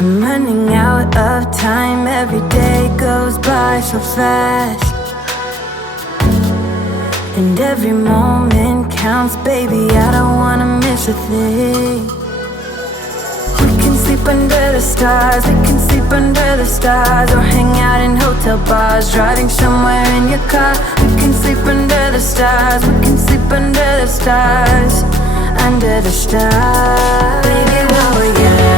I'm running out of time, every day goes by so fast, and every moment counts, baby, I don't wanna miss a thing. We can sleep under the stars, we can sleep under the stars, or hang out in hotel bars, driving somewhere in your car. We can sleep under the stars, we can sleep under the stars, under the stars. Baby, while we're young.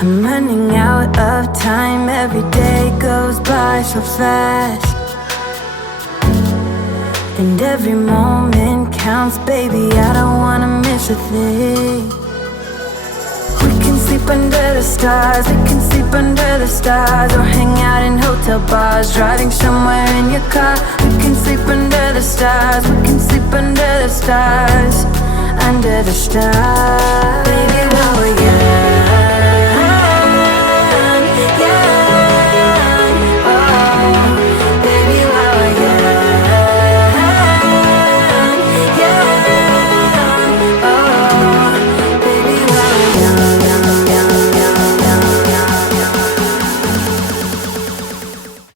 I'm running out of time, every day goes by so fast, and every moment counts, baby, I don't wanna miss a thing. We can sleep under the stars, we can sleep under the stars, or hang out in hotel bars, driving somewhere in your car. We can sleep under the stars, we can sleep under the stars, under the stars. Baby, while we're young.